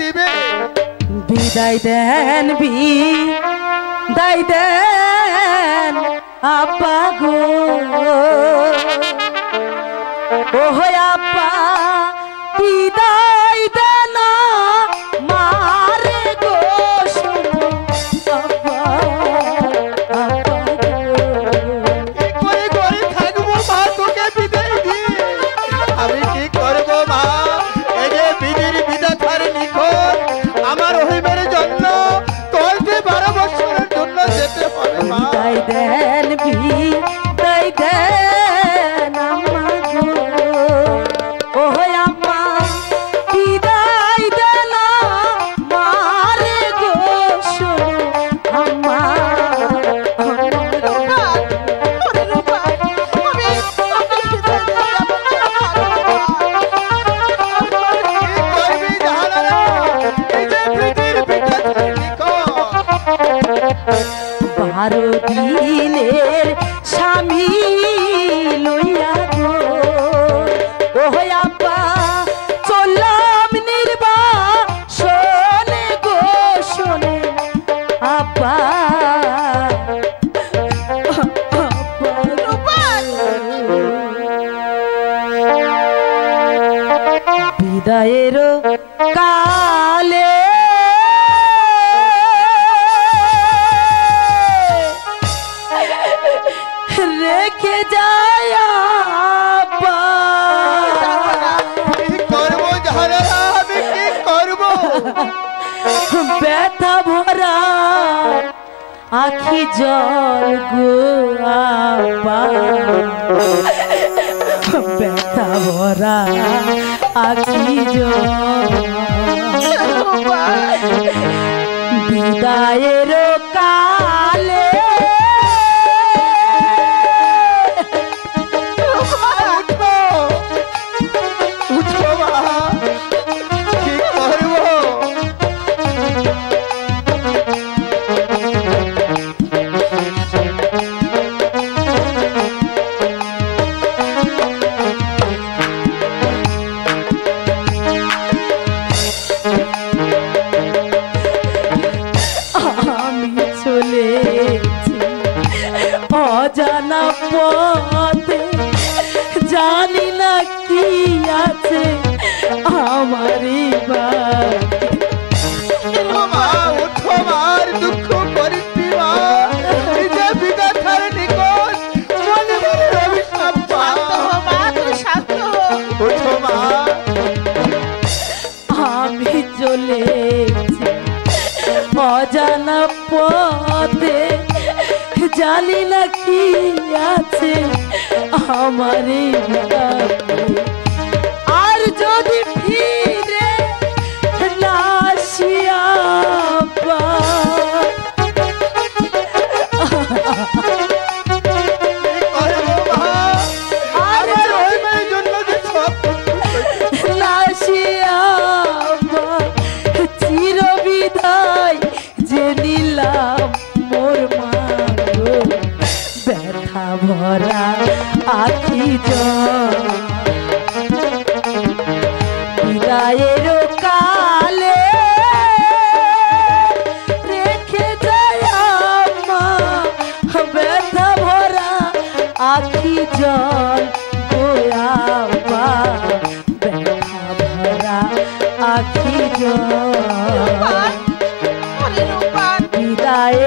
দিবে। বিদায় দেন বিদায় দেন আপা গো, ও আপা বিদায় দেন মারে গো, আপা আপা কি করে থাকবো মা তোকে বিদায় দিয়ে? আমি কি করবো মা? এই যে বিধির বিধাতার নিকট আমার হইবার জন্য কয়েকটি 12 বছরের জন্য যেতে হবে মা। বিদায় দেন বিদায় দেন আম্মা গো, ও আম্মা বিদায় দেন মারে গো, শোনো আম্মা কি করবি জাহানারা? এই যে বিধির বিধাতার নিকট 12 দিনের স্বামী লইয়া গো, ও আপা চললাম নির্বাসনে গো, শোনে আপা বিদায়ের কালে রেখে যায় আপা। কি করবো জাহানারা? আমি কি করবো? ব্যথা ভরা আখি জল গো আপা, ব্যথা ভরা আখি জল, বিদায়ের কালে উঠো উঠো মা, কি করবো? আমি চলেছি অজানা পথে, জানি না কি আছে আমারই উঠো মা, উঠো মা, আর দুঃখ করিসনি মা। এই যে বিধাতার নিকট মনে মনে অভিশাপ পা। উঠো মা, আমি চলেছি অজানা পথে, জানি না কি আছে আমারই আর যদি ফিরে না আসিয়া কি করবো মা? আমার হইবার জন্য যে সব নাসিয়া চির বিদায় যে নিলাম মোর মা গো, ব্যথা ভরা আখি জল বিদায়ের কালে রেখে যায় আম্মা, ব্যথা ভরা আখি জল গো আপা, ব্যথা ভরা আখি জল বিদায়